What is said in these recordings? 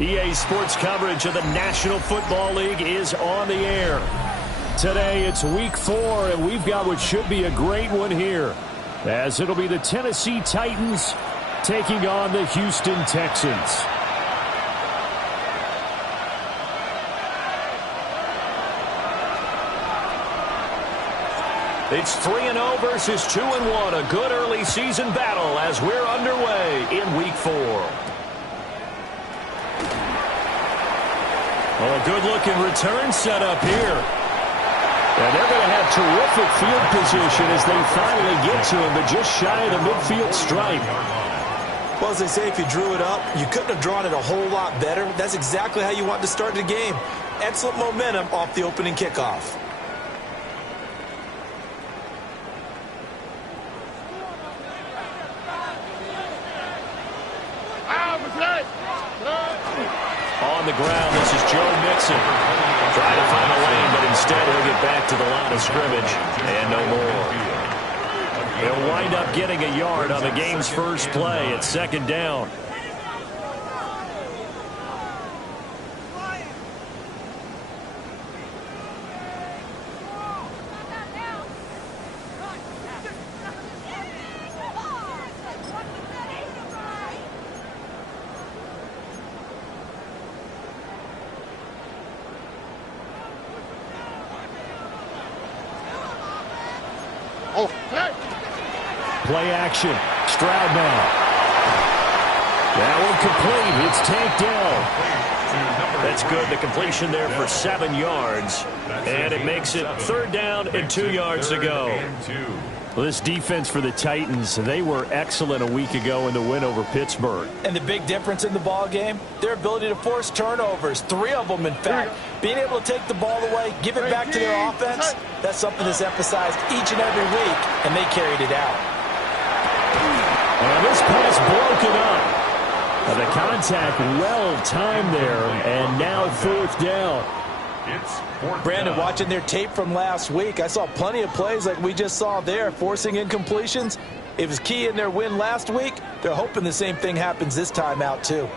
EA Sports coverage of the National Football League is on the air. Today it's Week 4, and we've got what should be a great one here, as it'll be the Tennessee Titans taking on the Houston Texans. It's 3-0 versus 2-1, a good early season battle as we're underway in Week 4. Oh, a good-looking return set up here. And they're going to have terrific field position as they finally get to him, but just shy of the midfield stripe. Well, as they say, if you drew it up, you couldn't have drawn it a whole lot better. That's exactly how you want to start the game. Excellent momentum off the opening kickoff. On the ground, this is Joe Mixon. Trying to find a lane, but instead he'll get back to the line of scrimmage. And no more. He'll wind up getting a yard on the game's first play at second down. Play action. Stroud now. That one complete. It's tanked down. That's good. The completion there for 7 yards. And it makes it 3rd down and 2 yards to go. Well, this defense for the Titans, they were excellent a week ago in the win over Pittsburgh. And the big difference in the ball game, their ability to force turnovers, 3 of them in fact. Being able to take the ball away, give it back to their offense, that's something that's emphasized each and every week, and they carried it out. And this pass broken up. The contact well-timed there, and now 4th down. Brandon, watching their tape from last week, I saw plenty of plays like we just saw there, forcing incompletions. It was key in their win last week. They're hoping the same thing happens this time out, too.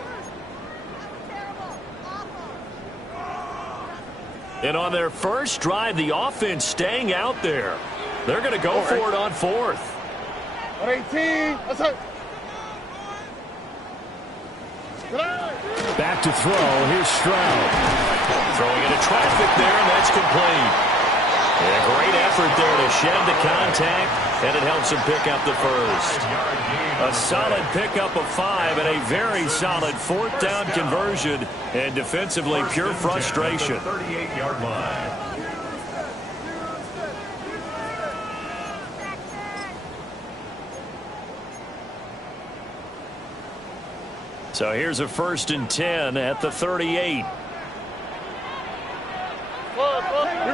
And on their first drive, the offense staying out there. They're going to go for it on 4th. 18. Let's go. Back to throw. Here's Stroud. Throwing into traffic there, and that's complete. And a great effort there to shed the contact, and it helps him pick up the first. A solid pickup of 5 and a very solid 4th down conversion, and defensively pure frustration. 38-yard line. So here's a 1st and 10 at the 38. Here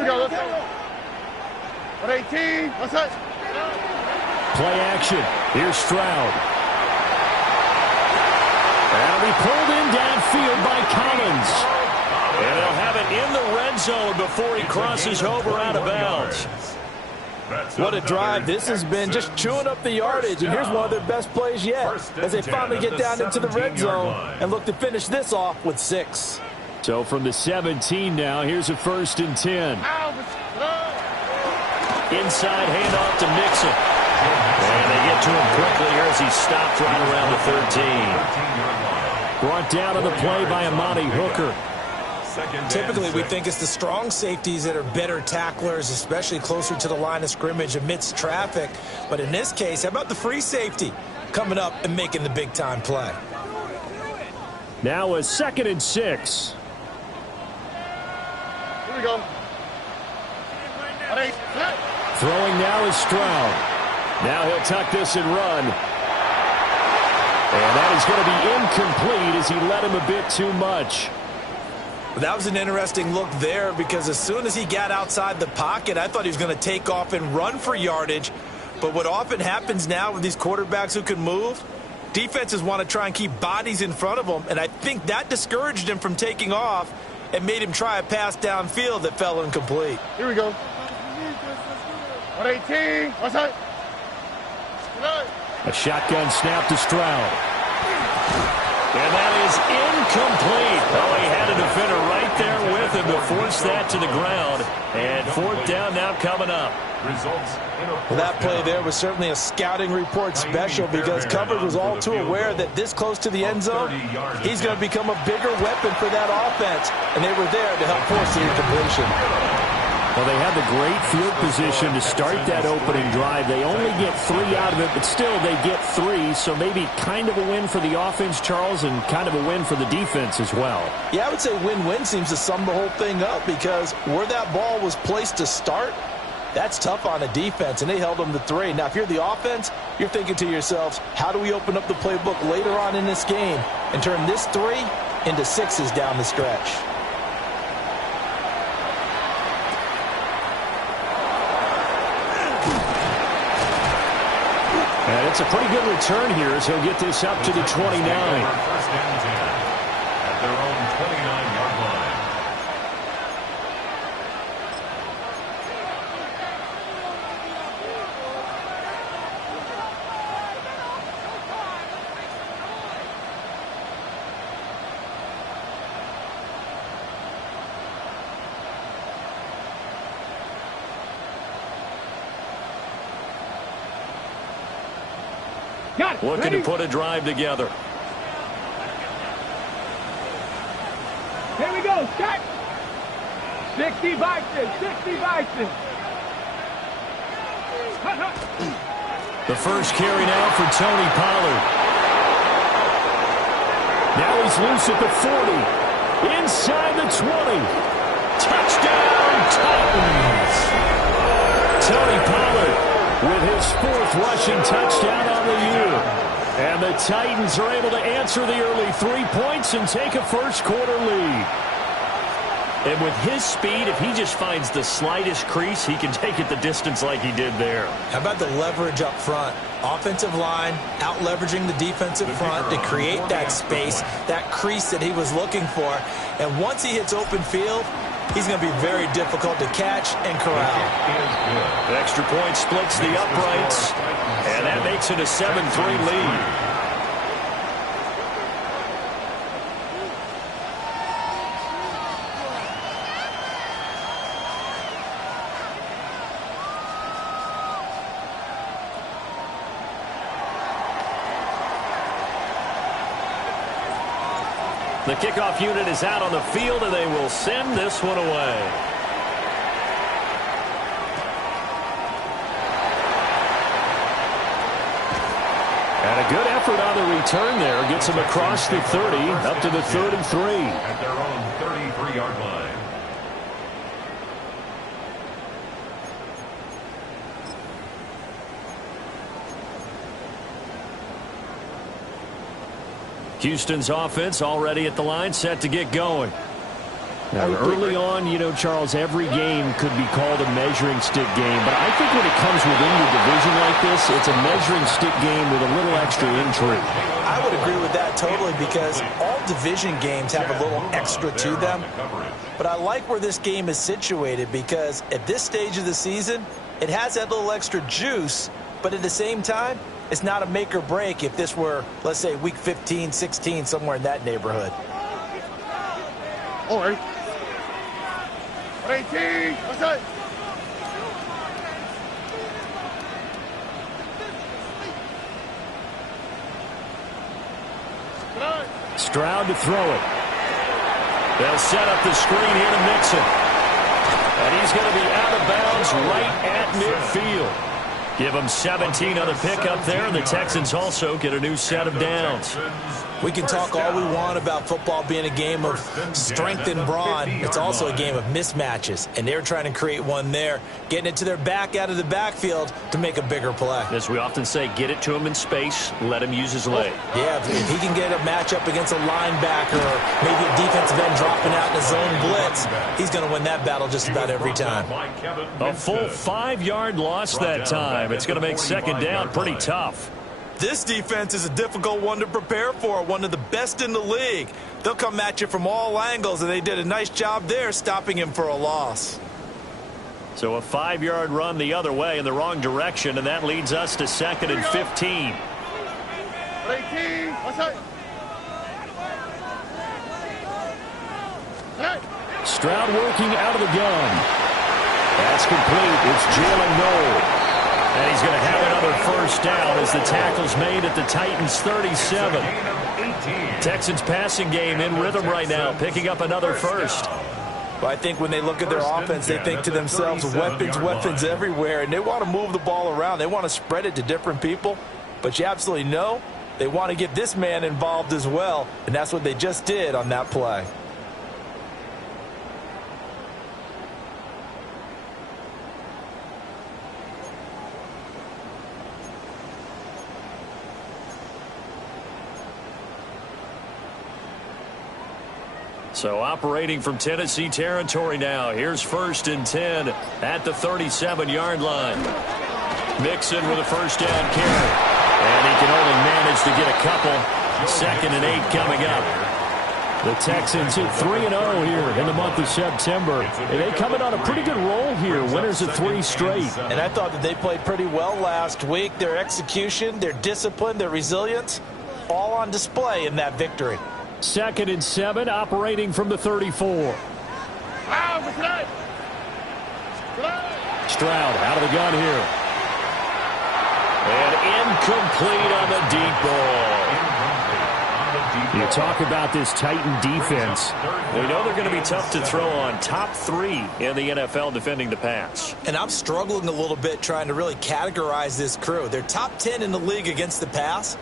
we go. Let's go. 18. Let's go. Play action. Here's Stroud. And he pulled in downfield by Collins. And they'll have it in the red zone before he crosses over out of bounds. What a drive this has been, just chewing up the yardage, and here's one of their best plays yet as they finally get down into the red zone and look to finish this off with 6. So from the 17 now, here's a 1st and 10. Inside handoff to Mixon. And they get to him quickly here as he stopped right around the 13. Brought down on the play by Amani Hooker. Typically, we think it's the strong safeties that are better tacklers, especially closer to the line of scrimmage amidst traffic. But in this case, how about the free safety coming up and making the big-time play? Now a 2nd and 6. Here we go. Throwing now is Stroud. Now he'll tuck this and run. And that is going to be incomplete as he led him a bit too much. That was an interesting look there because as soon as he got outside the pocket, I thought he was going to take off and run for yardage. But what often happens now with these quarterbacks who can move, defenses want to try and keep bodies in front of them, and I think that discouraged him from taking off and made him try a pass downfield that fell incomplete. Here we go. 118. What's that? A shotgun snap to Stroud. And that is incomplete. Oh, he had a defender right there with him to force that to the ground. And 4th down now coming up. Well, that play there was certainly a scouting report special because coverage was all too aware that this close to the end zone, he's going to become a bigger weapon for that offense. And they were there to help force the incompletion. Well, they had the great field position to start that opening drive. They only get 3 out of it, but still they get 3. So maybe kind of a win for the offense, Charles, and kind of a win for the defense as well. Yeah, I would say win-win seems to sum the whole thing up because where that ball was placed to start, that's tough on a defense, and they held them to 3. Now, if you're the offense, you're thinking to yourselves, how do we open up the playbook later on in this game and turn this 3 into 6s down the stretch? And it's a pretty good return here as he'll get this up to the 29. 1st and 10 at their own 29-yard line. Looking to put a drive together. Here we go. Check. 60 Vikings. 60 Vikings. The first carry now for Tony Pollard. Now he's loose at the 40. Inside the 20. Touchdown, Titans. Tony Pollard with his 4th rushing touchdown on the year. And the Titans are able to answer the early 3 points and take a first-quarter lead. And with his speed, if he just finds the slightest crease, he can take it the distance like he did there. How about the leverage up front? Offensive line out-leveraging the defensive front to create that space, that crease that he was looking for. And once he hits open field, he's going to be very difficult to catch and corral. The extra point splits the uprights, and that makes it a 7-3 lead. The kickoff unit is out on the field, and they will send this one away. And a good effort on the return there. Gets him across the 30, up to the 3rd and 3. At their own 33-yard line. Houston's offense already at the line, set to get going. Now, early on, you know, Charles, every game could be called a measuring stick game. But I think when it comes within your division like this, it's a measuring stick game with a little extra intrigue. I would agree with that totally because all division games have a little extra to them. But I like where this game is situated because at this stage of the season, it has that little extra juice. But at the same time, it's not a make or break if this were, let's say, week 15, 16, somewhere in that neighborhood. Oh, ready? 18. What's that? Stroud to throw it. They'll set up the screen here to Mixon. And he's going to be out of bounds right at midfield. Give them 17 on the pickup there, and the Texans also get a new set of downs. We can talk all we want about football being a game of strength and brawn. It's also a game of mismatches, and they're trying to create one there, getting it to their back out of the backfield to make a bigger play. As we often say, get it to him in space, let him use his leg. Yeah, if he can get a matchup against a linebacker or maybe a defensive end dropping out in a zone blitz, he's going to win that battle just about every time. A full 5-yard loss that time. It's going to make second down pretty tough. This defense is a difficult one to prepare for, one of the best in the league. They'll come at you from all angles, and they did a nice job there stopping him for a loss. So a 5-yard run the other way in the wrong direction, and that leads us to 2nd and 15. 18. What's that? Stroud working out of the gun. That's complete. It's Jalen Noel. And he's going to have another first down as the tackle's made at the Titans' 37. Texans passing game in rhythm right now, picking up another first. Well, I think when they look at their offense, they think to themselves, weapons everywhere, and they want to move the ball around. They want to spread it to different people, but you absolutely know they want to get this man involved as well, and that's what they just did on that play. So operating from Tennessee territory now. Here's 1st and 10 at the 37-yard line. Mixon with a first down carry. And he can only manage to get a couple. 2nd and 8 coming up. The Texans hit 3-0 here in the month of September. And they coming on a pretty good roll here. Winners of 3 straight. And I thought that they played pretty well last week. Their execution, their discipline, their resilience, all on display in that victory. 2nd and 7, operating from the 34. Stroud out of the gun here. And incomplete on the deep ball. You talk about this Titan defense. We know they're going to be tough to throw on. Top 3 in the NFL defending the pass. And I'm struggling a little bit trying to really categorize this crew. They're top 10 in the league against the pass,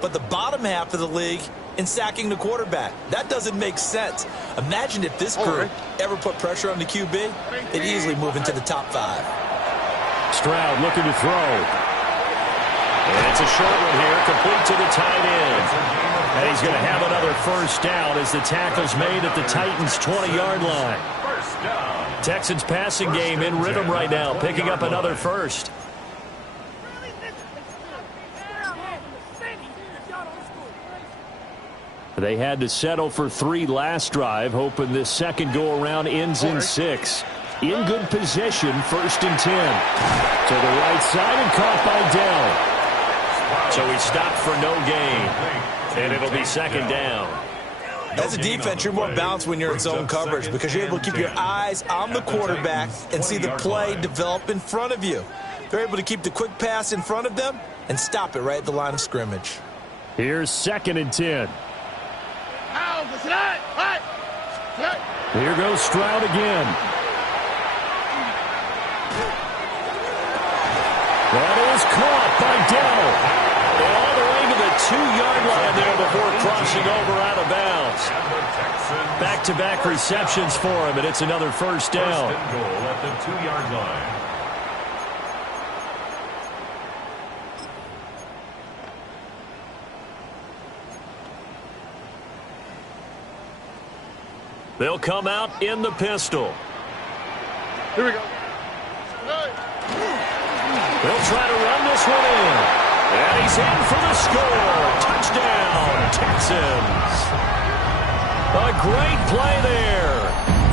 but the bottom half of the league in sacking the quarterback. That doesn't make sense. Imagine if this crew ever put pressure on the QB, they'd easily move into the top 5. Stroud looking to throw. And it's a short one here, complete to the tight end. And he's going to have another first down as the tackle's made at the Titans' 20-yard line. Texans passing game in rhythm right now, picking up another first. They had to settle for 3 last drive, hoping this second go-around ends in 6. In good position, 1st and 10. To the right side and caught by Dell. So he stopped for no gain, and it'll be 2nd down. As a defense, you're more balanced when you're in zone coverage because you're able to keep your eyes on the quarterback and see the play develop in front of you. They're able to keep the quick pass in front of them and stop it right at the line of scrimmage. Here's 2nd and 10. Here goes Stroud again. That is caught by Dell. And all the way to the 2-yard line there before crossing over out of bounds. Back-to-back receptions for him, and it's another first down. First and goal at the 2-yard line. They'll come out in the pistol. Here we go. They'll try to run this one in. And he's in for the score. Touchdown, Texans. A great play there.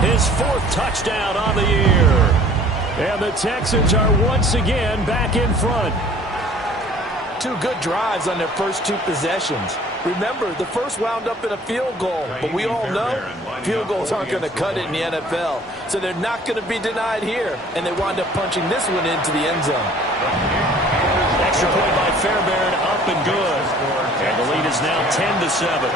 His 4th touchdown on the year. And the Texans are once again back in front. Two good drives on their first two possessions. Remember, the first wound up in a field goal, but we all know field goals aren't going to cut it in the NFL, so they're not going to be denied here, and they wind up punching this one into the end zone. Extra point by Fairbairn, up and good. And the lead is now 10-7.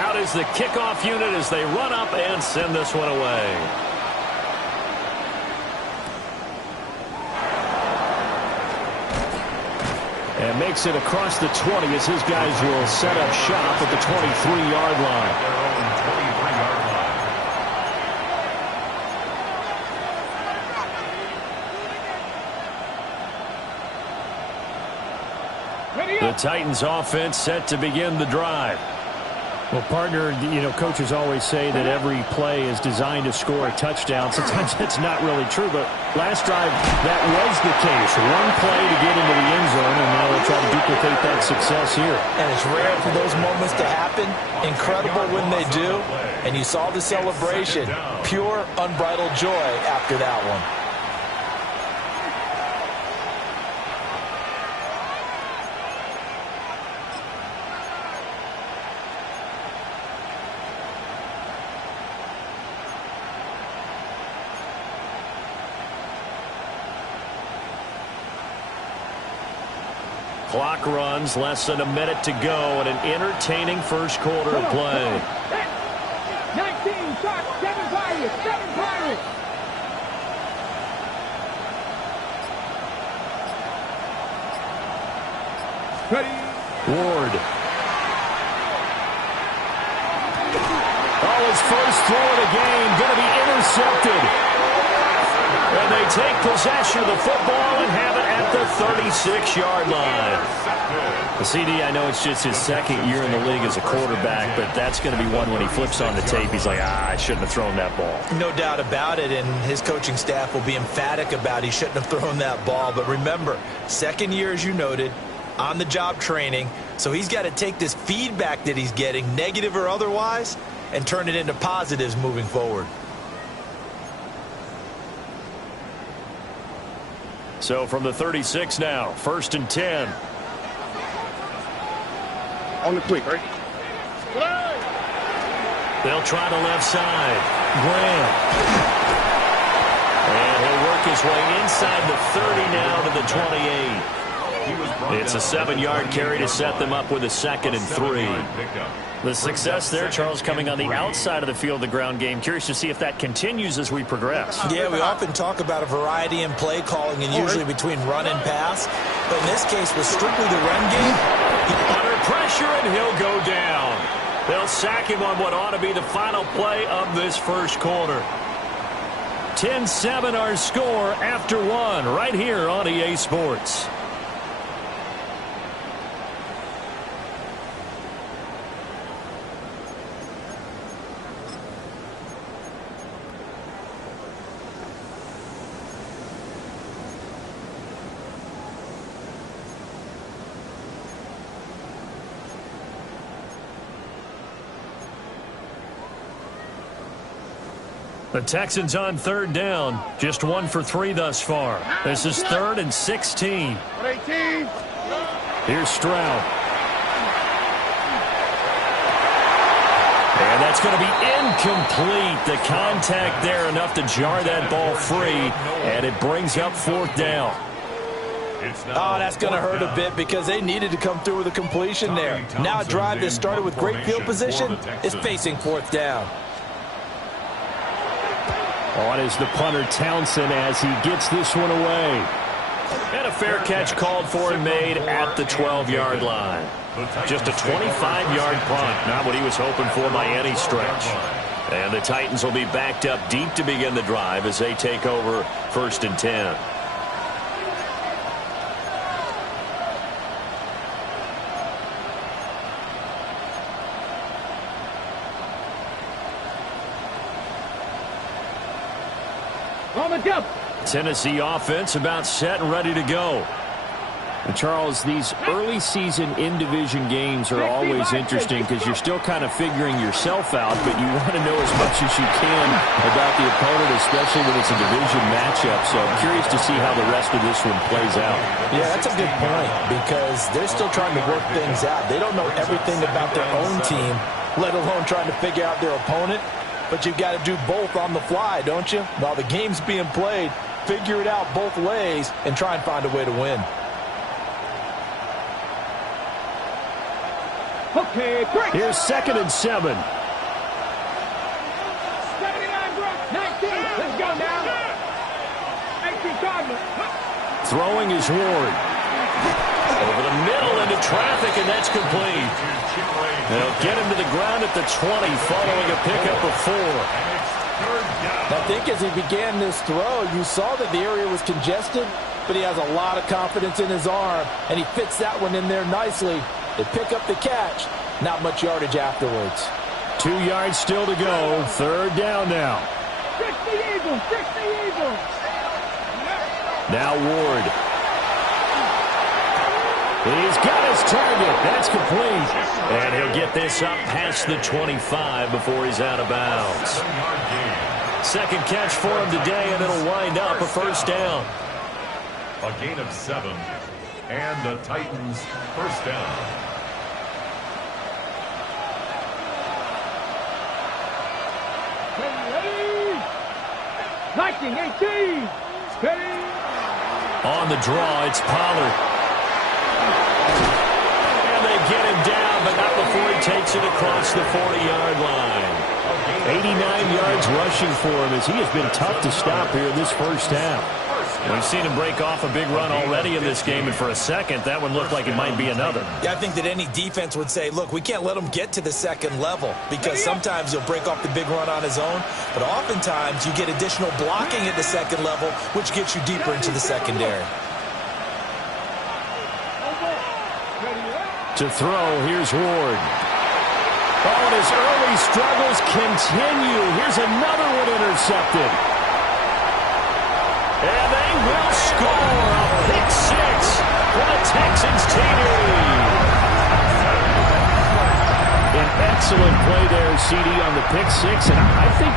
Out is the kickoff unit as they run up and send this one away. And makes it across the 20 as his guys will set up shop at the 23-yard line. The Titans offense set to begin the drive. Well, partner, coaches always say that every play is designed to score a touchdown. Sometimes that's not really true, but last drive, that was the case. One play to get into the end zone, and now they'll try to duplicate that success here. And it's rare for those moments to happen. Incredible when they do. And you saw the celebration. Pure, unbridled joy after that one. Clock runs, less than a minute to go, and an entertaining first quarter of play. 19 shots, 7 Pirates, 7 Pirates. Ready. Ward. Oh, his first throw of the game, going to be intercepted. And they take possession of the football and have it at the 36-yard line. The CD, I know it's just his second year in the league as a quarterback, but that's going to be one when he flips on the tape. He's like, I shouldn't have thrown that ball. No doubt about it, and his coaching staff will be emphatic about he shouldn't have thrown that ball. But remember, second year, as you noted, on-the-job training, so he's got to take this feedback that he's getting, negative or otherwise, and turn it into positives moving forward. So from the 36 now, 1st and 10. On the quick, right? They'll try the left side. Graham. And he'll work his way inside the 30 now to the 28. It's a 7-yard carry to set them up with a 2nd and 3. The success there, Charles, coming on the outside of the field, the ground game. Curious to see if that continues as we progress. Yeah, we often talk about a variety in play calling and usually between run and pass. But in this case, with strictly the run game, under pressure, and he'll go down. They'll sack him on what ought to be the final play of this first quarter. 10-7 our score after one right here on EA Sports. The Texans on 3rd down. Just 1 for 3 thus far. This is 3rd and 16. 18. Here's Stroud. And that's going to be incomplete. The contact there enough to jar that ball free. And it brings up 4th down. Oh, that's going to hurt a bit because they needed to come through with a completion there. Now a drive that started with great field position is facing 4th down. On is the punter Townsend as he gets this one away. And a fair catch called for and made at the 12-yard line. Just a 25-yard punt. Not what he was hoping for by any stretch. And the Titans will be backed up deep to begin the drive as they take over 1st and 10. On the jump. Tennessee offense about set and ready to go. And Charles, these early season in-division games are always interesting because you're still kind of figuring yourself out, but you want to know as much as you can about the opponent, especially when it's a division matchup. So I'm curious to see how the rest of this one plays out. Yeah, that's a good point because they're still trying to work things out. They don't know everything about their own team, let alone trying to figure out their opponent. But you've got to do both on the fly, don't you? While the game's being played, figure it out both ways and try and find a way to win. Okay, break. Here's 2nd and 7. 79, bro. 19. Let's go now. 18, Cardinal. Throwing is Ward. Over the middle into traffic, and that's complete. They'll get him to the ground at the 20 following a pickup of 4. I think as he began this throw, you saw that the area was congested, but he has a lot of confidence in his arm, and he fits that one in there nicely. They pick up the catch. Not much yardage afterwards. 2 yards still to go. 3rd down now. Fix the Eagles. Fix the Eagles. Now Ward. He's got his target. That's complete. And he'll get this up past the 25 before he's out of bounds. 2nd catch for him today, and it'll wind up a 1st down. A gain of 7. And the Titans 1st down. 19, 18. Steady. On the draw, it's Pollard. And they get him down, but not before he takes it across the 40-yard line. 89 yards rushing for him as he has been tough to stop here in this 1st half. We've seen him break off a big run already in this game, and for a second, that one looked like it might be another. Yeah, I think that any defense would say, look, we can't let him get to the 2nd level because sometimes he'll break off the big run on his own, but oftentimes you get additional blocking at the 2nd level, which gets you deeper into the secondary. To throw, here's Ward. Oh, and his early struggles continue. Here's another one intercepted. And they will score a pick 6 for the Texans TV. An excellent play there, CD, on the pick 6. And I think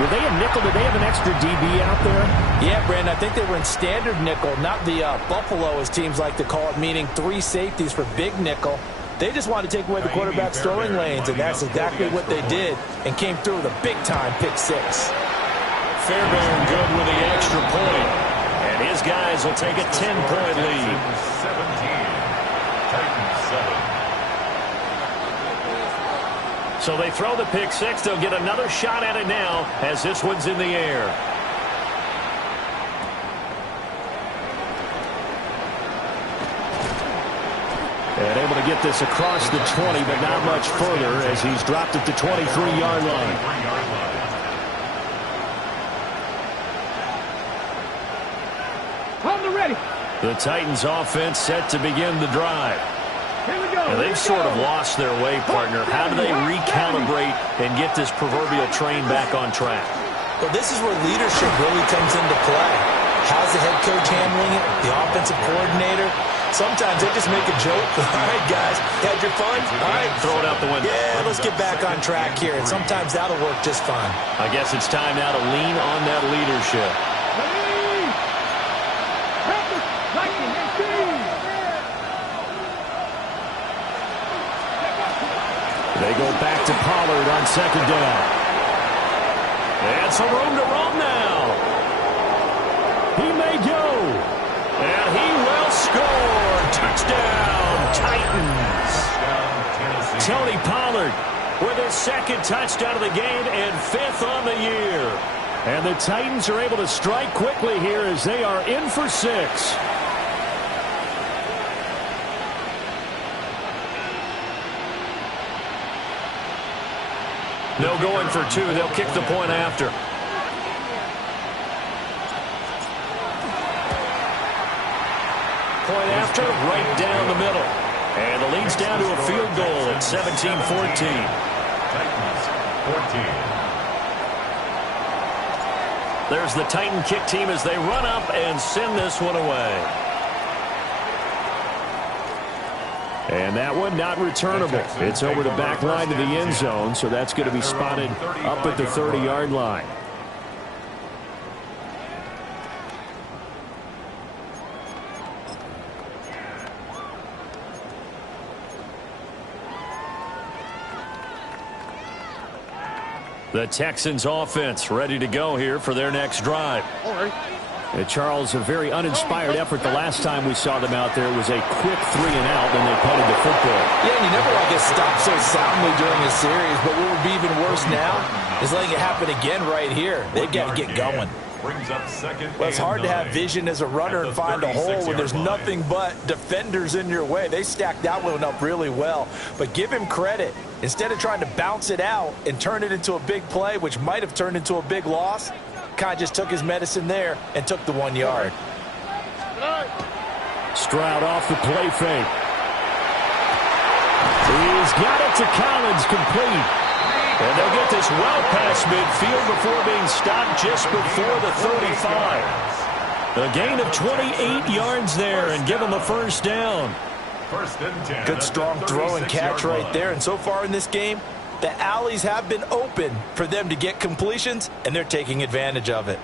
were they a nickel? Did they have an extra DB out there? Yeah, Brandon, I think they were in standard nickel, not the Buffalo, as teams like to call it, meaning 3 safeties for big nickel. They just wanted to take away the quarterback's throwing lanes, and that's exactly what they did and came through with a big-time pick 6. Fairbairn good with the extra point. And his guys will take a 10-point lead. 17. Titans 7. So they throw the pick 6. They'll get another shot at it now as this one's in the air. And able to get this across the 20, but not much further as he's dropped at the 23-yard line. On the ready. The Titans offense set to begin the drive. Here we go. And they've sort of lost their way, partner. How do they recalibrate and get this proverbial train back on track? Well, this is where leadership really comes into play. How's the head coach handling it? The offensive coordinator? Sometimes they just make a joke. All right, guys, had your fun? All right. Throw it out the window. Yeah, let's get back on track here. And sometimes that'll work just fine. I guess it's time now to lean on that leadership. Ready. Practice. 19, 18. They go back to Pollard on 2nd down. And some room to roam now. He may go. And he will score. Touchdown, Titans. Tony Pollard with his 2nd touchdown of the game and 5th on the year. And the Titans are able to strike quickly here as they are in for 6. No going for 2. They'll kick the point after. Point after, right down the middle. And the lead's down to a field goal at 17-14. Titans 14. There's the Titan kick team as they run up and send this one away. And that one not returnable. It's over the back line to the end zone, so that's going to be spotted up at the 30-yard line. The Texans offense ready to go here for their next drive. Charles, a very uninspired effort the last time we saw them out there. It was a quick 3-and-out, and they punted the football. Yeah, and you never want to get stopped so soundly during a series, but what would be even worse now is letting it happen again right here. They've got to get going. Well, it's hard to have vision as a runner and find a hole when there's nothing but defenders in your way. They stacked that one up really well. But give him credit. Instead of trying to bounce it out and turn it into a big play, which might have turned into a big loss, kind of just took his medicine there and took the 1 yard. Stroud off the play fake. He's got it to Collins, complete. And they'll get this well past midfield before being stopped just before the 35. A gain of 28 yards there and give them a first down. Good strong throw and catch right there. And so far in this game, the alleys have been open for them to get completions, and they're taking advantage of it.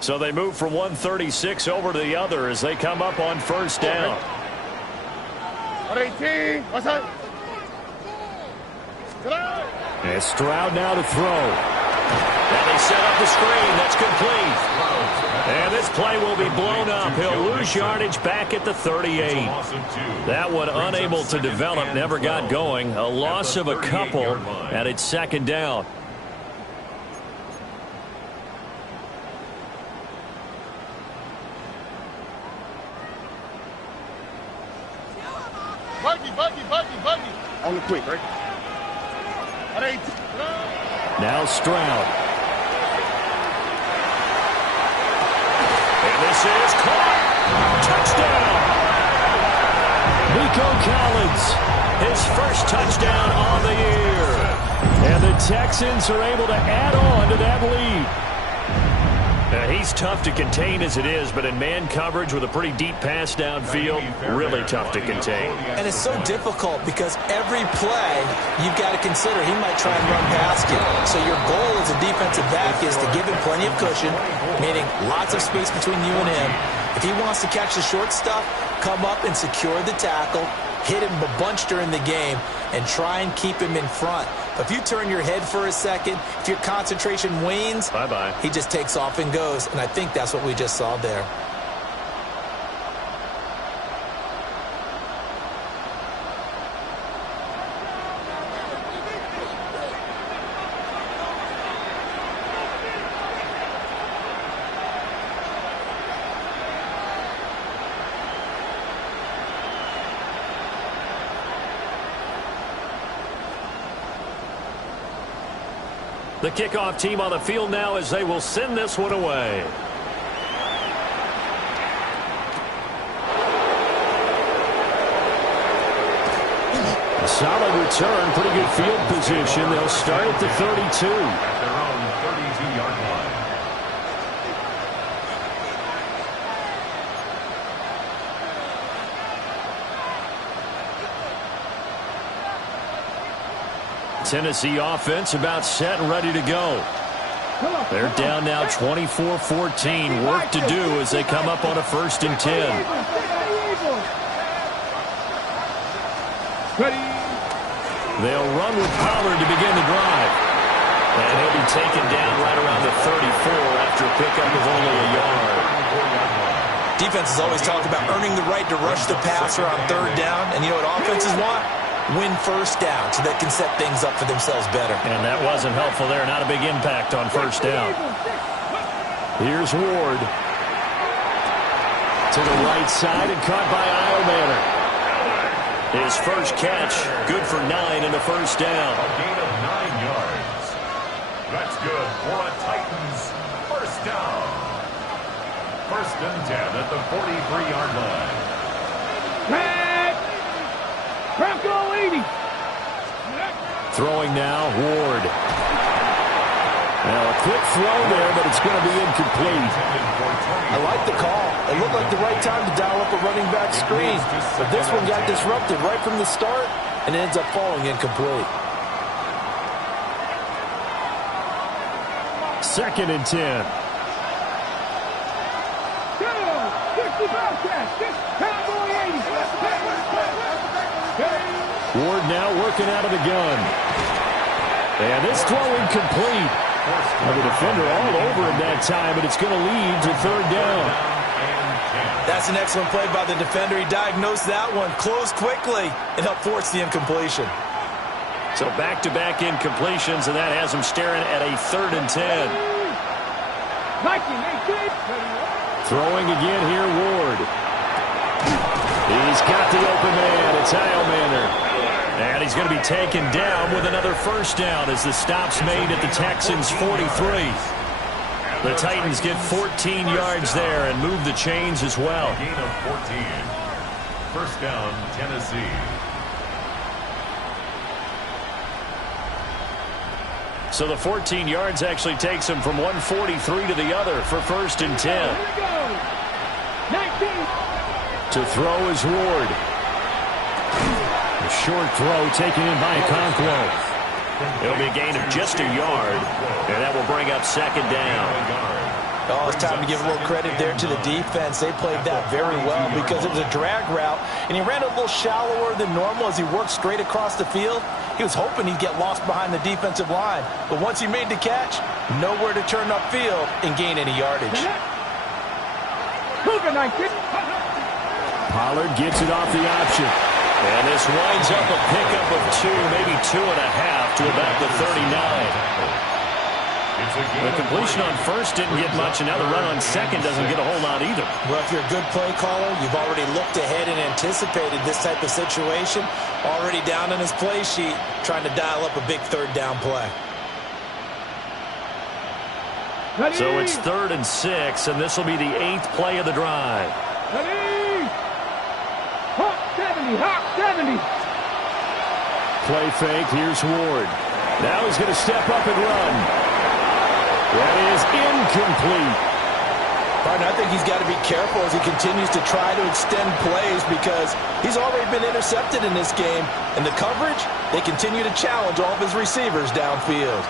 So they move from 136 over to the other as they come up on first down. 18. What's that? And Stroud now to throw. And they set up the screen. That's complete. And this play will be blown up. He'll lose yardage back at the 38. That one unable to develop, never got going. A loss of a couple, and it's second down. Buggy. On the quick, right? Now Stroud. And this is caught. Touchdown. Nico Collins, his first touchdown on the year. And the Texans are able to add on to that lead. He's tough to contain as it is, but in man coverage with a pretty deep pass downfield, really tough to contain. And it's so difficult because every play you've got to consider he might try and run past you. So your goal as a defensive back is to give him plenty of cushion, meaning lots of space between you and him. If he wants to catch the short stuff, come up and secure the tackle, hit him a bunch during the game, and try and keep him in front. But if you turn your head for a second, if your concentration wanes, bye-bye. He just takes off and goes. And I think that's what we just saw there. The kickoff team on the field now as they will send this one away. A solid return, pretty good field position. They'll start at the 32. At their own 32-yard line. Tennessee offense about set and ready to go. They're down now 24-14. Work to do as they come up on a 1st and 10. They'll run with Pollard to begin the drive. And he'll be taken down right around the 34 after a pickup of only a yard. Defenses always talk about earning the right to rush the passer on 3rd down. And you know what offenses want? Win 1st down so they can set things up for themselves better. And that wasn't helpful there. Not a big impact on 1st down. Here's Ward. To the right side and caught by Manor. His first catch, good for 9 and a 1st down. A gain of 9 yards. That's good for a Titans 1st down. 1st and 10 at the 43-yard line. Throwing now, Ward. Now a quick throw there, but it's going to be incomplete. I like the call. It looked like the right time to dial up a running back screen. But this one got disrupted right from the start and ends up falling incomplete. 2nd and 10. Ward now working out of the gun. And this throw incomplete. Well, the defender all over him that time, but it's going to lead to 3rd down. That's an excellent play by the defender. He diagnosed that one, closed quickly, and helped force the incompletion. So back-to-back incompletions, and that has him staring at a 3rd and 10. Throwing again here, Ward. He's got the open man. It's Heilmann. And he's going to be taken down with another 1st down as the stop's made at the Texans' 43. The Titans get 14 yards there and move the chains as well. Gain of 14. 1st down, Tennessee. So the 14 yards actually takes him from 143 to the other for 1st and 10. To throw is Ward. A short throw taken in by Okonkwo. It'll be a gain of just a yard, and that will bring up 2nd down. Oh, it's time to give a little credit there to the defense. They played that very well because it was a drag route, and he ran a little shallower than normal as he worked straight across the field. He was hoping he'd get lost behind the defensive line, but once he made the catch, nowhere to turn upfield and gain any yardage. Pollard gets it off the option. And this winds up a pickup of 2, maybe 2.5 to about the 39. The completion on 1st didn't get much, and now the run on 2nd doesn't get a whole lot either. Well, if you're a good play caller, you've already looked ahead and anticipated this type of situation. Already down on his play sheet, trying to dial up a big 3rd down play. So it's 3rd and 6, and this will be the 8th play of the drive. Hawk 70. Play fake. Here's Ward. Now he's going to step up and run. That is incomplete. Partner, I think he's got to be careful as he continues to try to extend plays because he's already been intercepted in this game. And the coverage, they continue to challenge all of his receivers downfield.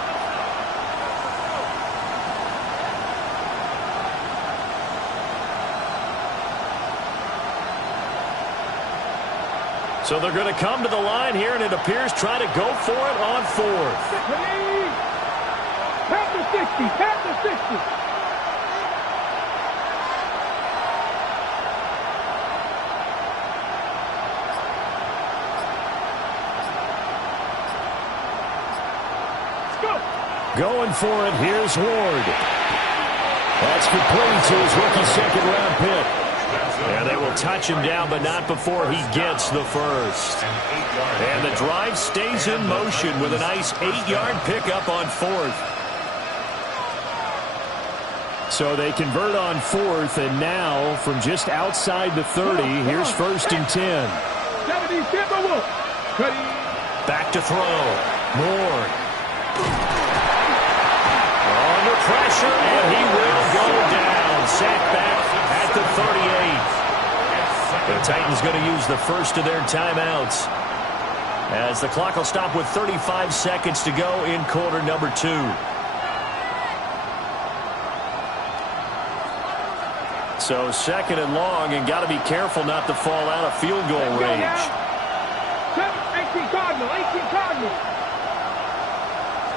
So they're going to come to the line here, and it appears try to go for it on 4th. Tap the 60. Tap the 60. Going for it. Here's Ward. That's complete to his rookie 2nd-round pick. And they will touch him down, but not before he gets the 1st. And the drive stays in motion with a nice 8-yard pickup on 4th. So they convert on 4th, and now from just outside the 30, here's 1st and 10. Back to throw. Moore. Under pressure, and he will go down. Sacked back at the 38. The Titans going to use the first of their timeouts as the clock will stop with 35 seconds to go in quarter number 2. So 2nd and long, and got to be careful not to fall out of field goal range. 18 Cardinal.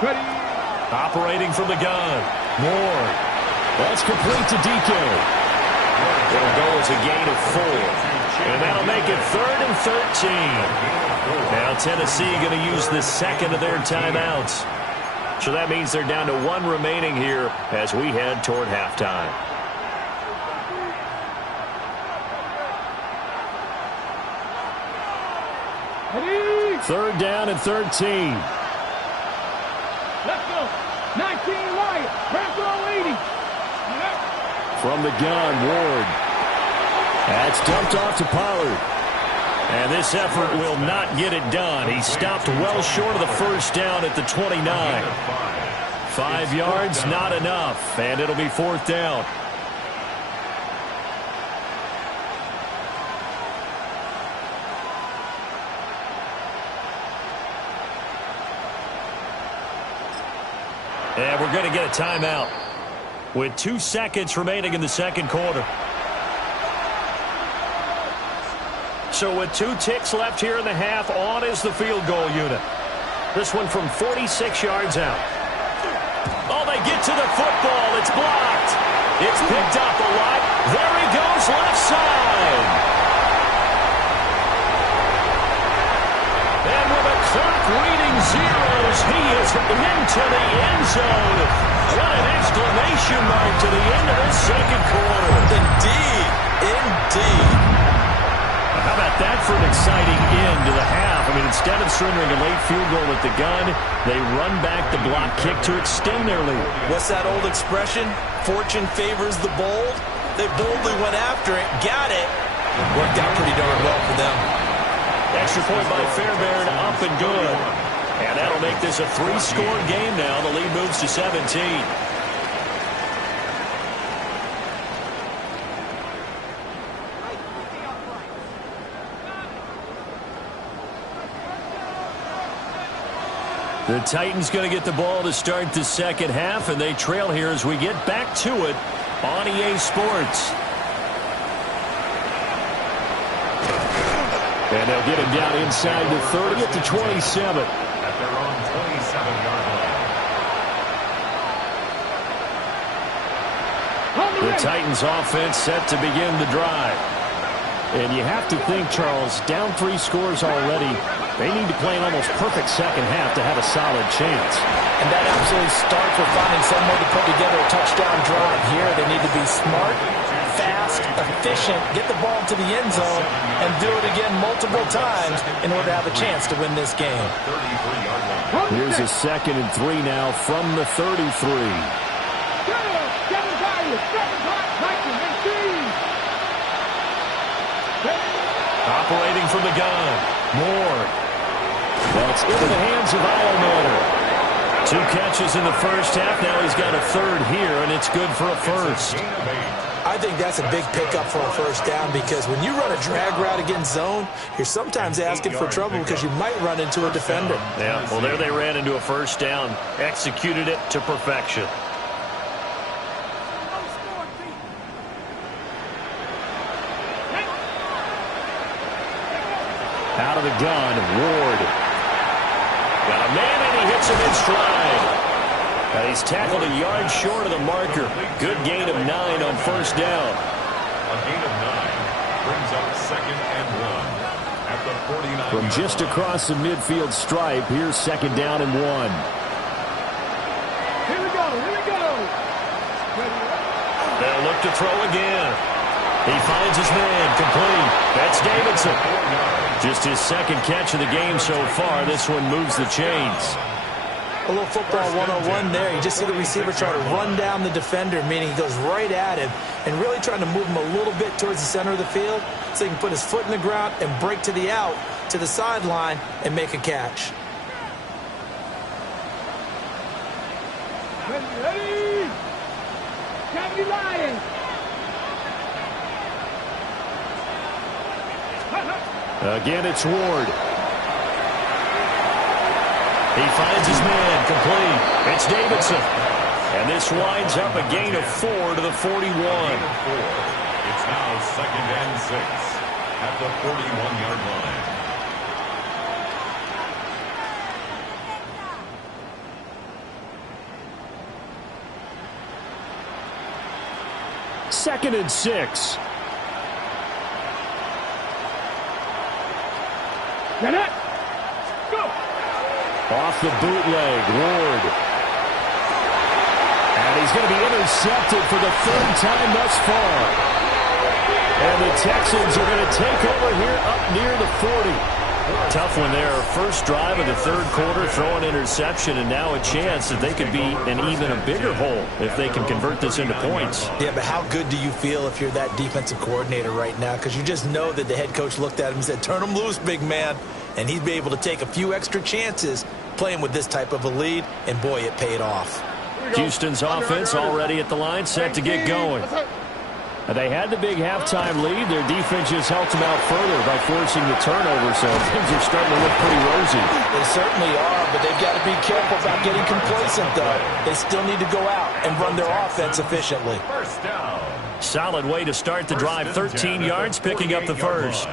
Ready. Operating from the gun. Moore. That's complete to DK. It'll go as a gain of 4. And that'll make it 3rd and 13. Now Tennessee going to use the 2nd of their timeouts. So that means they're down to 1 remaining here as we head toward halftime. Ready. 3rd down and 13. Let's go. 19 Wyatt. Rambo 80. From the gun, Ward. That's dumped off to Pollard. And this effort will not get it done. He stopped well short of the first down at the 29. 5 yards, not enough, and it'll be 4th down. And we're going to get a timeout with 2 seconds remaining in the second quarter. So with 2 ticks left here in the half, on is the field goal unit. This one from 46 yards out. Oh, they get to the football. It's blocked. It's picked up a lot. There he goes, left side. And with a clock reading zeros, he is into the end zone. What an exclamation mark to the end of this second quarter. Indeed. Indeed. How about that for an exciting end to the half? I mean, instead of surrendering a late field goal at the gun, they run back the block kick to extend their lead. What's that old expression? Fortune favors the bold. They boldly went after it, got it. Worked out pretty darn well for them. Extra point by Fairbairn, up and good. And that'll make this a 3-score game now. The lead moves to 17. The Titans going to get the ball to start the second half, and they trail here as we get back to it on EA Sports. And they'll get him down inside the 30 at the 27. At their own 27-yard line. The Titans offense set to begin the drive. And you have to think, Charles, down 3 scores already. They need to play an almost perfect second half to have a solid chance. And that absolutely starts with finding some way to put together a touchdown drive. Here, they need to be smart, fast, efficient, get the ball to the end zone, and do it again multiple times in order to have a chance to win this game. Here's a 2nd and 3 now from the 33. Operating from the gun, Moore. That's into the hands of Iomatter. 2 catches in the first half. Now he's got a 3rd here, and it's good for a first. I think that's a big pickup for a first down because when you run a drag route against zone, you're sometimes asking for trouble because you might run into a defender. Yeah, well, there they ran into a first down. Executed it to perfection. Out of the gun, Ward. Got a man, and he hits him in stride. And he's tackled a yard short of the marker. Good gain of 9 on first down. A gain of 9 brings up 2nd and 1 at the 49. From just across the midfield stripe, here's 2nd down and 1. Here we go, here we go. They'll look to throw again. He finds his man, complete. That's Davidson. Just his 2nd catch of the game so far. This one moves the chains. A little football 101 there. You just see the receiver try to run down the defender, meaning he goes right at him and really trying to move him a little bit towards the center of the field so he can put his foot in the ground and break to the out, to the sideline, and make a catch. Ready? County Lions. Again, it's Ward. He finds his man, complete. It's Davidson. And this winds up a gain of 4 to the 41. It's now 2nd and 6 at the 41-yard line. Second and 6. Get it. Go. Off the bootleg, Ward. And he's going to be intercepted for the 3rd time thus far. And the Texans are going to take over here up near the 40. Tough one there. First drive of the third quarter, throw an interception, and now a chance that they could be in even a bigger hole if they can convert this into points. Yeah, but how good do you feel if you're that defensive coordinator right now? Because you just know that the head coach looked at him and said, turn him loose, big man. And he'd be able to take a few extra chances playing with this type of a lead, and boy, it paid off. Houston's offense already at the line, set to get going. They had the big halftime lead. Their defense just helped them out further by forcing the turnover, so things are starting to look pretty rosy. They certainly are, but they've got to be careful about getting complacent, though. They still need to go out and run their offense efficiently. First down. Solid way to start the drive. 13 yards, picking up the first.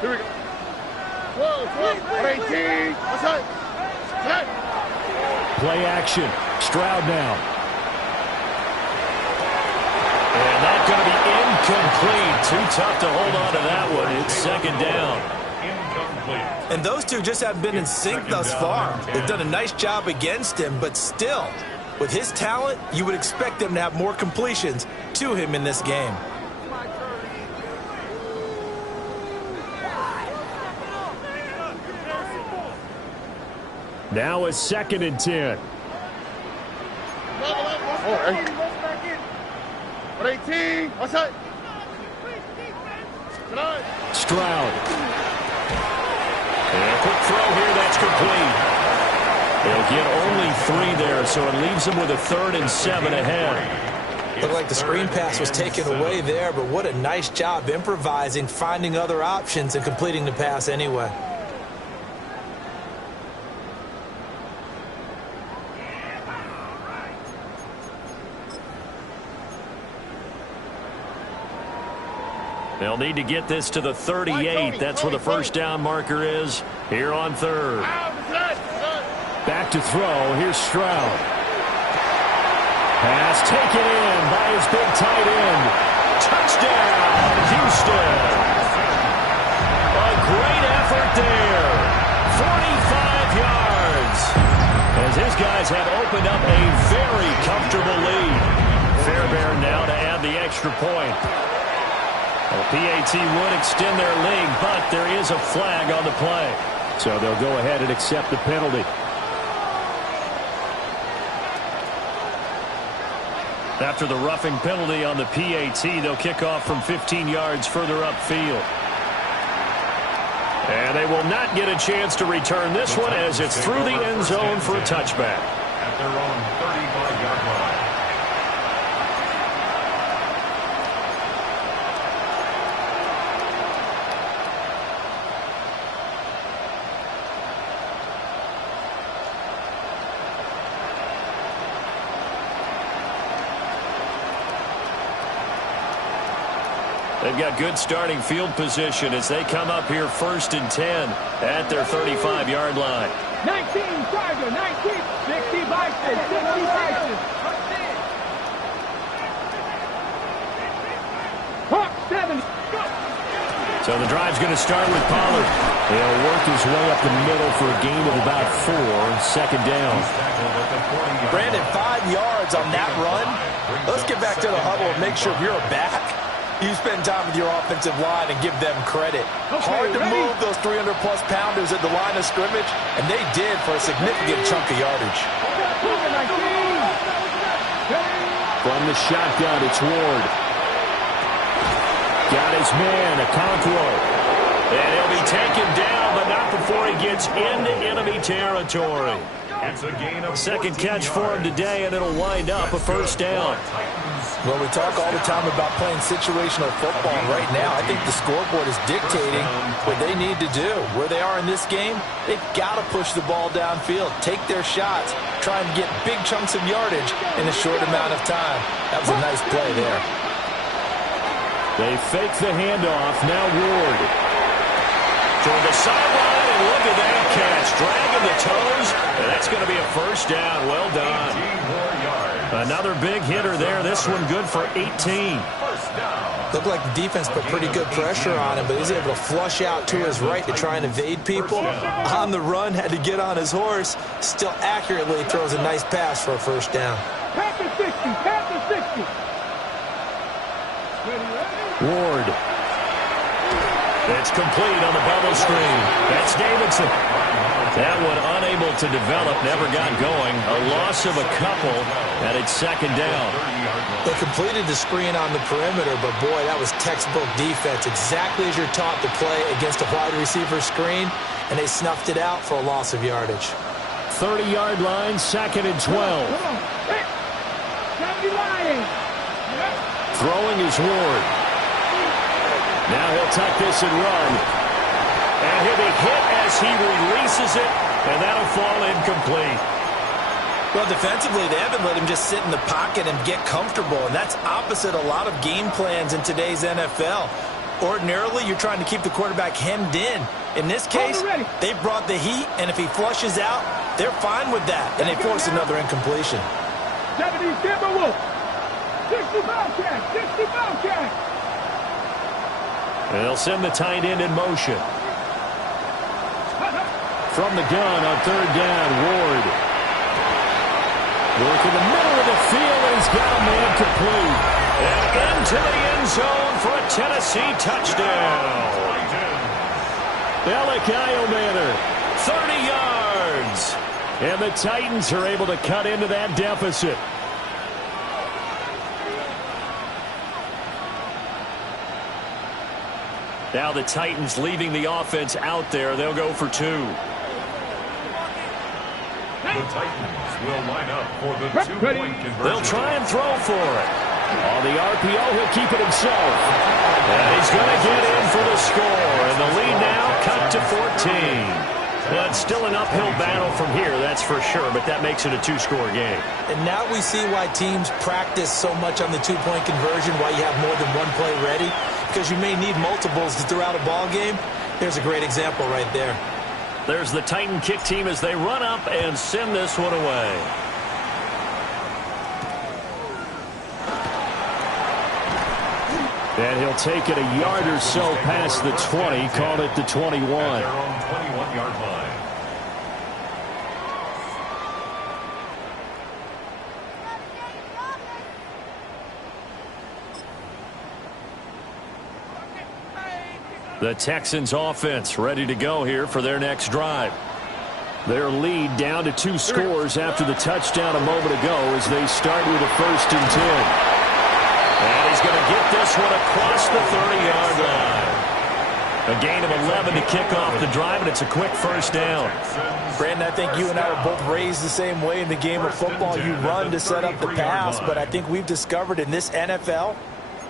Here we go. 18. What's that? Play action. Stroud now. And that's going to be incomplete. Too tough to hold on to that one. It's second down. Incomplete. And those two just haven't been in sync thus far. They've done a nice job against him, but still, with his talent, you would expect them to have more completions to him in this game. Now a second and 10. 18. What's that? Stroud. And a quick throw here, that's complete. They'll get only 3 there, so it leaves them with a 3rd and 7 ahead. Looked like the screen pass was taken away there, but what a nice job improvising, finding other options, and completing the pass anyway. They'll need to get this to the 38. That's where the first down marker is here on 3rd. Back to throw. Here's Stroud. Pass taken in by his big tight end. Touchdown, Houston. A great effort there. 45 yards. As his guys have opened up a very comfortable lead. Fairbairn now to add the extra point. Well, PAT would extend their lead, but there is a flag on the play. So they'll go ahead and accept the penalty. After the roughing penalty on the PAT, they'll kick off from 15 yards further upfield. And they will not get a chance to return this one as it's through the end zone for a touchback. At their own 35-yard line. They've got good starting field position as they come up here 1st and 10 at their 35-yard line. 19, Tiger, 19, 60 Bison, 60 Bison. Hawk, 7. So the drive's going to start with Pollard. He'll work his way up the middle for a gain of about 4. Second down. Brandon, 5 yards on that run. Let's get back to the huddle and make sure we're back. You spend time with your offensive line and give them credit. Hard to move those 300-plus pounders at the line of scrimmage, and they did for a significant chunk of yardage. From the shotgun, it's Ward. Got his man, Okonkwo. And he'll be taken down, but not before he gets into enemy territory. It's a gain of Second catch for him today, and it'll wind up a first down. Well, we talk all the time about playing situational football. Right now, I think the scoreboard is dictating what they need to do. Where they are in this game, they've got to push the ball downfield, take their shots, try and get big chunks of yardage in a short amount of time. That was a nice play there. They fake the handoff. Now Ward. Toward the sideline, and look at that catch. Dragging the toes, and that's going to be a first down. Well done. Another big hitter there. This one good for 18. First down. Looked like the defense put pretty good pressure on him, but he's able to flush out to his right to try and evade people. On the run, had to get on his horse. Still accurately throws a nice pass for a first down. Pass to 60, pass to 60. Ward. It's complete on the bubble screen. That's Davidson. That one unable to develop, never got going. A loss of a couple, and it's second down. They completed the screen on the perimeter, but boy, that was textbook defense. Exactly as you're taught to play against a wide receiver screen, and they snuffed it out for a loss of yardage. 30-yard line, second and 12. Throwing is Ward. Now he'll tuck this and run. And he'll be hit as he releases it, and that'll fall incomplete. Well, defensively, they haven't let him just sit in the pocket and get comfortable, and that's opposite a lot of game plans in today's NFL. Ordinarily, you're trying to keep the quarterback hemmed in. In this case, they brought the heat, and if he flushes out, they're fine with that, and they force another incompletion. 70 Timberwolves. 60 Bobcat, 60 Bobcat. And they'll send the tight end in motion. From the gun on third down, Ward. Work in the middle of the field, and he's got a man complete. And into the end zone for a Tennessee touchdown. Bellicayo Manor. 30 yards. And the Titans are able to cut into that deficit. Now the Titans leaving the offense out there. They'll go for two. The Titans will line up for the two-point conversion. They'll try and throw for it. On the RPO, he'll keep it himself. And he's going to get in for the score. And the lead now cut to 14. Well, it's still an uphill battle from here, that's for sure, but that makes it a two-score game. And now we see why teams practice so much on the two-point conversion, why you have more than one play ready, because you may need multiples to throw out a ball game. There's a great example right there. There's the Titan kick team as they run up and send this one away. And he'll take it a yard or so past the 20, called it the 21. At their own 21-yard line. The Texans offense ready to go here for their next drive. Their lead down to 2 scores after the touchdown a moment ago as they start with a 1st and 10. And he's going to get this one across the 30-yard line. A gain of 11 to kick off the drive, and it's a quick first down. Brandon, I think you and I were both raised the same way in the game of football. You run to set up the pass, but I think we've discovered in this NFL,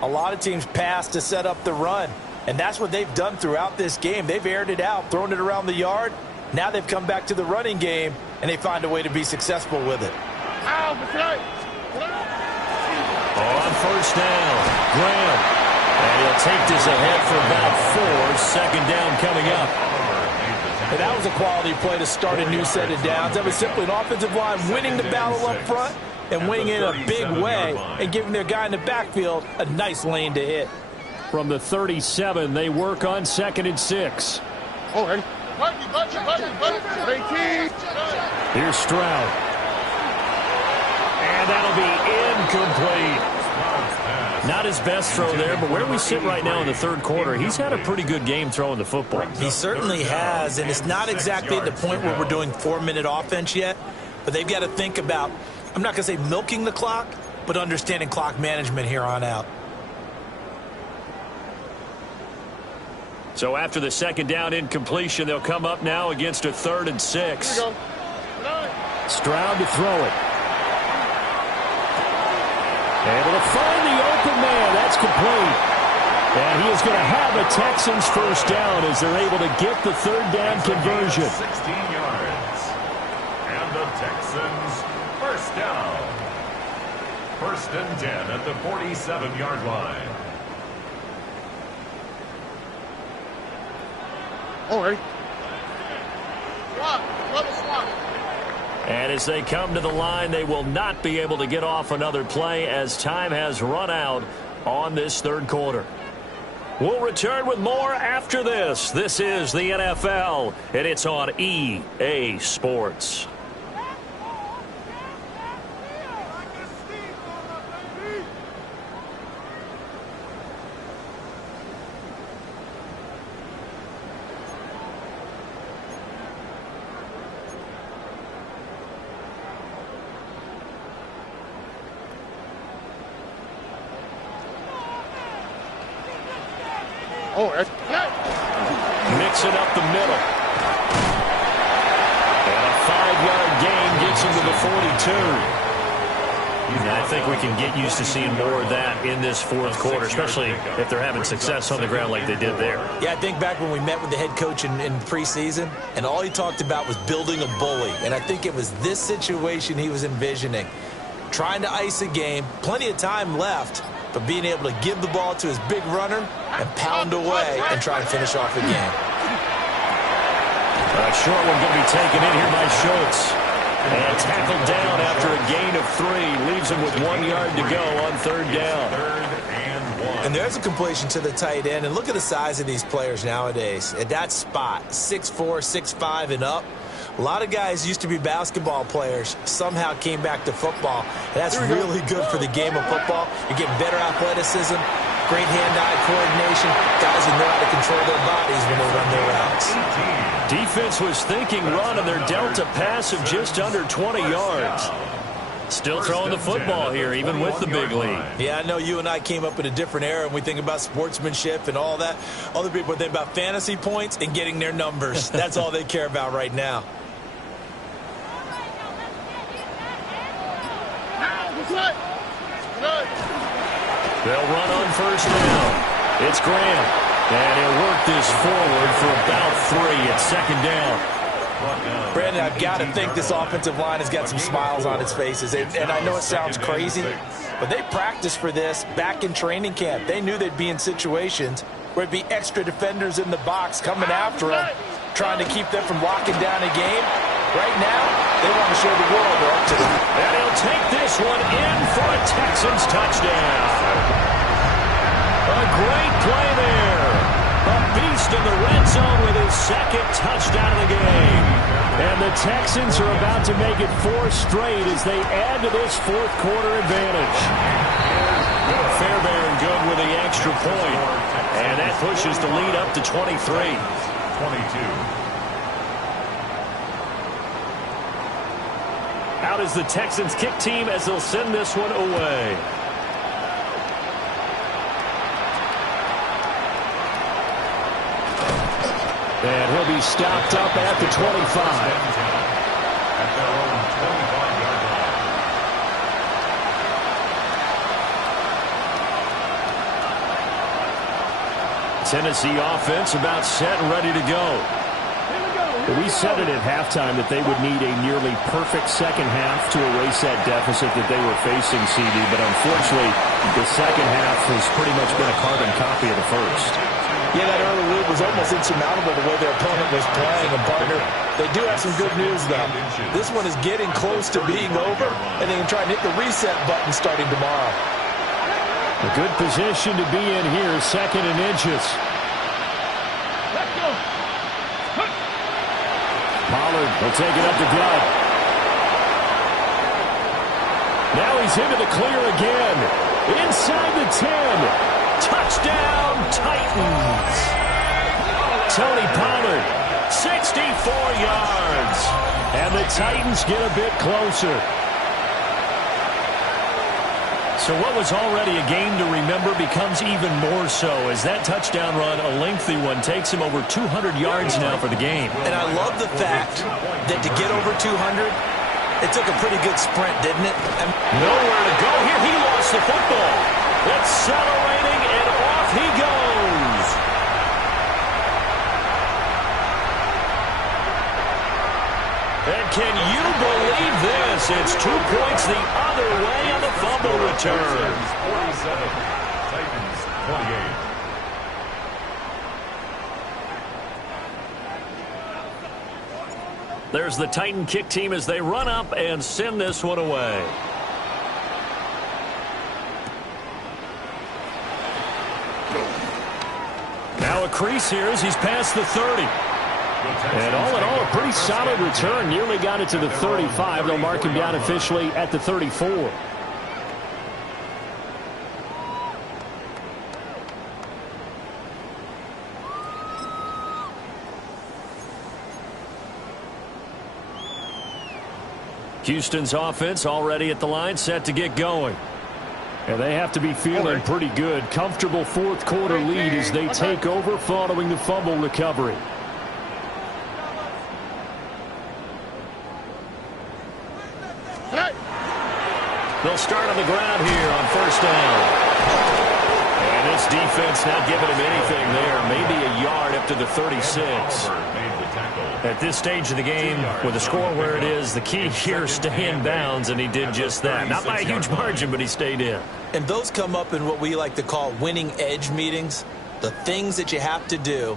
a lot of teams pass to set up the run. And that's what they've done throughout this game. They've aired it out, thrown it around the yard. Now they've come back to the running game, and they find a way to be successful with it. On first down, Graham. And he'll take this ahead for about 4. Second down coming up. And that was a quality play to start a new set of downs. That was simply an offensive line winning the battle up front and winning in a big way and giving their guy in the backfield a nice lane to hit. From the 37, they work on 2nd and 6. Oh, hey. 18. Here's Stroud. And that'll be incomplete. Not his best throw there, but where we sit right now in the third quarter, he's had a pretty good game throwing the football. He certainly has, and it's not exactly at the point where we're doing 4-minute offense yet, but they've got to think about, I'm not going to say milking the clock, but understanding clock management here on out. So after the second down incompletion, they'll come up now against a 3rd and 6. Stroud to throw it. Able to find the open man. That's complete. And he is going to have a Texans first down as they're able to get the 3rd down conversion. 16 yards. And the Texans first down. 1st and 10 at the 47-yard line. Oh, hey. And as they come to the line, they will not be able to get off another play as time has run out on this third quarter. We'll return with more after this. This is the NFL, and it's on EA Sports. Oh, that's Mixing up the middle. And a 5-yard gain gets him to the 42. And I think we can get used to seeing more of that in this fourth quarter, especially if they're having success on the ground like they did there. Yeah, I think back when we met with the head coach in preseason, and all he talked about was building a bully. And I think it was this situation he was envisioning. Trying to ice a game, plenty of time left, but being able to give the ball to his big runner and pound away and try and finish off the game. Short one going to be taken in here by Schultz. And tackled down after a gain of 3. Leaves him with 1 yard to go on third down. And there's a completion to the tight end. And look at the size of these players nowadays. At that spot, 6'4", 6'5", and up. A lot of guys used to be basketball players, somehow came back to football. And that's really good for the game of football. You're getting better athleticism, great hand-eye coordination, guys who know how to control their bodies when they run their routes. Defense was thinking run, and they're dealt a pass of just under 20 yards. Still throwing the football here, even with the big lead. Yeah, I know you and I came up in a different era, and we think about sportsmanship and all that. Other people think about fantasy points and getting their numbers. That's all they care about right now. They'll run on first down. It's Graham. And he'll work this forward for about 3 at second down. Brandon, I've got to think this offensive line has got some smiles on its faces. And I know it sounds crazy, but they practiced for this back in training camp. They knew they'd be in situations where it'd be extra defenders in the box coming after them, trying to keep them from locking down a game. Right now, they want to show the world they're up to them. And he'll take this one in for a Texans touchdown. A great play there. A beast in the red zone with his second touchdown of the game. And the Texans are about to make it 4 straight as they add to this fourth quarter advantage. Fairbairn good with the extra point. And that pushes the lead up to 23. 22. Out is the Texans kick team as they'll send this one away. And he'll be stopped up at the 25. At their own 25-yard line. Tennessee offense about set and ready to go. We said it at halftime that they would need a nearly perfect second half to erase that deficit that they were facing, CD. But unfortunately, the second half has pretty much been a carbon copy of the first. Yeah, that early lead was almost insurmountable the way their opponent was playing. And, partner, they do have some good news, though. This one is getting close to being over, and they can try and hit the reset button starting tomorrow. A good position to be in here, second and inches. Pollard will take it up the gut. Now he's into the clear again. Inside the 10. Touchdown, Titans. Tony Pollard, 64 yards. And the Titans get a bit closer. So what was already a game to remember becomes even more so as that touchdown run, a lengthy one, takes him over 200 yards now for the game. And I love the fact that to get over 200, it took a pretty good sprint, didn't it? Nowhere to go here. He lost the football. Accelerating, and off he goes. And can you believe this? It's 2 points the other way on the fumble return. 47. Titans 28. There's the Titan kick team as they run up and send this one away. Now a crease here as he's past the 30. And all in all, a pretty solid return. Nearly got it to the 35. They'll mark him down officially at the 34. Houston's offense already at the line, set to get going. And they have to be feeling pretty good. Comfortable fourth quarter lead as they take over following the fumble recovery. They'll start on the ground here on first down. And this defense not giving him anything there. Maybe a yard up to the 36. At this stage of the game, with the score where it is, the key here, stay in bounds, and he did just that. Not by a huge margin, but he stayed in. And those come up in what we like to call winning edge meetings. The things that you have to do,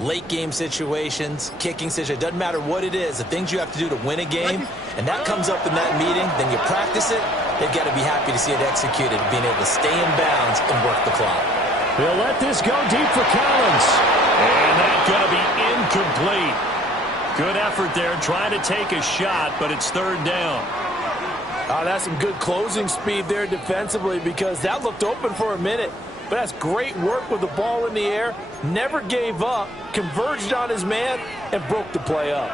late game situations, kicking situations, doesn't matter what it is, the things you have to do to win a game, and that comes up in that meeting, then you practice it, they've got to be happy to see it executed, being able to stay in bounds and work the clock. They'll let this go deep for Collins. And that's going to be incomplete. Good effort there, trying to take a shot, but it's third down. Oh, that's some good closing speed there defensively, because that looked open for a minute. But that's great work with the ball in the air. Never gave up, converged on his man, and broke the play up.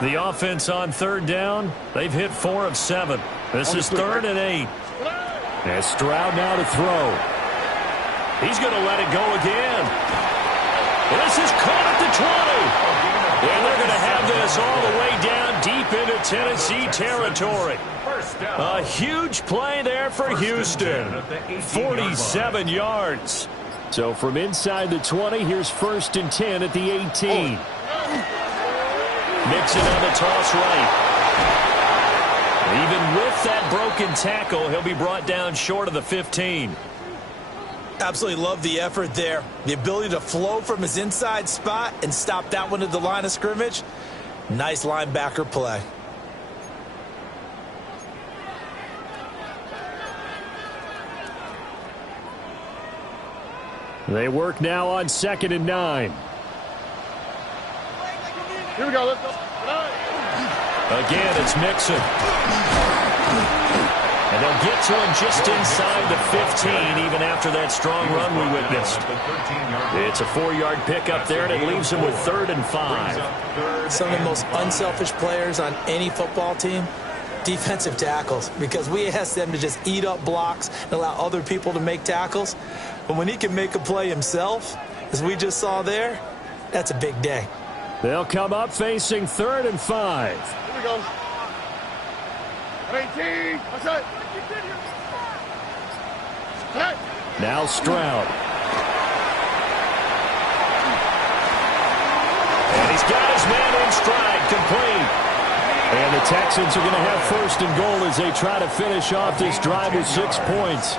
The offense on third down, they've hit 4 of 7. This is 3rd and 8. And Stroud now to throw. He's going to let it go again. And this is caught at the 20. And they're going to have this all the way down deep into Tennessee territory. A huge play there for Houston. 47 yards. So from inside the 20, here's 1st and 10 at the 18. Mixon on the toss right. Even with that broken tackle, he'll be brought down short of the 15. Absolutely love the effort there. The ability to flow from his inside spot and stop that one at the line of scrimmage. Nice linebacker play. They work now on 2nd and 9. Here we go. Let's go. Again, it's Mixon. And they'll get to him just inside the 15, even after that strong run we witnessed. It's a 4-yard pickup there, and it leaves him with 3rd and 5. Some of the most unselfish players on any football team, defensive tackles, because we ask them to just eat up blocks and allow other people to make tackles. But when he can make a play himself, as we just saw there, that's a big day. They'll come up facing 3rd and 5. Here we go. 18. What's that? Now Stroud. And he's got his man in stride, complete. And the Texans are going to have 1st and goal as they try to finish off this drive with 6 points.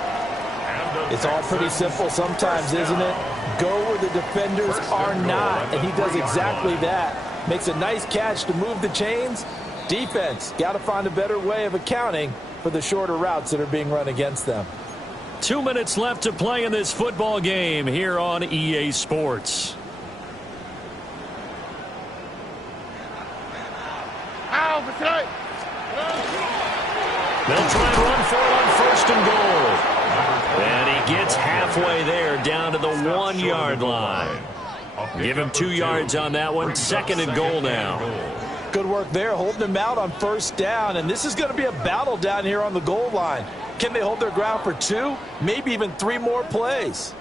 It's all pretty simple sometimes, isn't it? Go where the defenders are not, and he does exactly that. Makes a nice catch to move the chains. Defense, got to find a better way of accounting for the shorter routes that are being run against them. 2 minutes left to play in this football game here on EA Sports. They'll try and run for it on 1st and goal. And he gets halfway there down to the 1-yard line. Give him 2 yards on that one. 2nd and goal now. Good work there, holding him out on 1st down. And this is going to be a battle down here on the goal line. Can they hold their ground for 2, maybe even 3 more plays?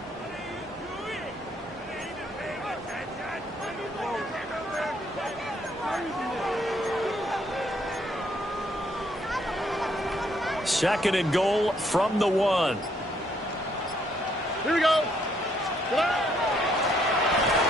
Second and goal from the 1. Here we go.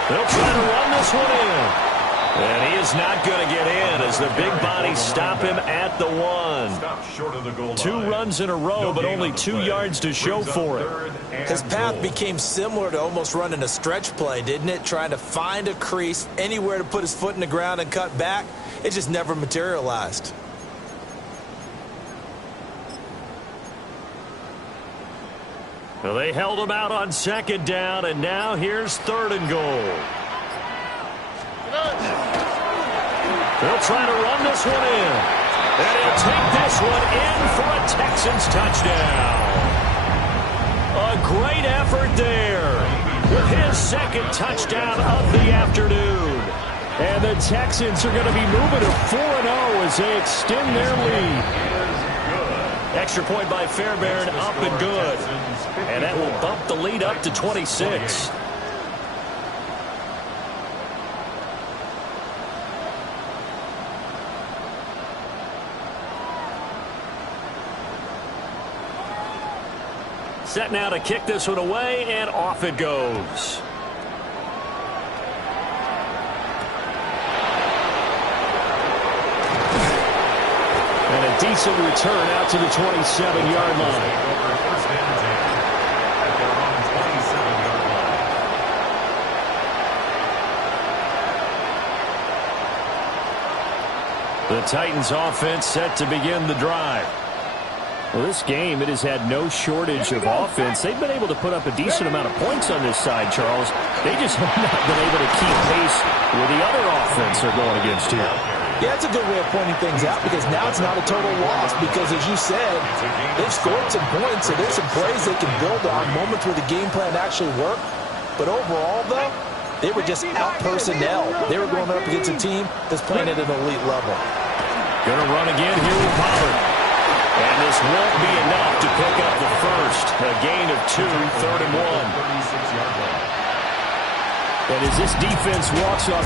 They'll try to run this one in. And he is not going to get in as the big bodies stop him at the 1. 2 runs in a row, but only 2 yards to show for it. His path became similar to almost running a stretch play, didn't it? Trying to find a crease, anywhere to put his foot in the ground and cut back. It just never materialized. Well, they held him out on second down, and now here's 3rd and goal. They'll try to run this one in. And he'll take this one in for a Texans touchdown. A great effort there with his 2nd touchdown of the afternoon. And the Texans are going to be moving to 4-0 as they extend their lead. Extra point by Fairbairn, up and good. And that will bump the lead up to 26. Set now to kick this one away, and off it goes. And a decent return out to the 27-yard line. The Titans offense set to begin the drive. Well, this game, it has had no shortage of offense. They've been able to put up a decent amount of points on this side, Charles. They just have not been able to keep pace with the other offense they're going against here. Yeah, that's a good way of pointing things out because now it's not a total loss because, as you said, they've scored some points, so there's some plays they can build on, moments where the game plan actually worked. But overall, though, they were just out-personnel. They were going up against a team that's playing at an elite level. Going to run again here with Pollard. And this won't be enough to pick up the first. A gain of 2, 3rd and 1. And as this defense walks off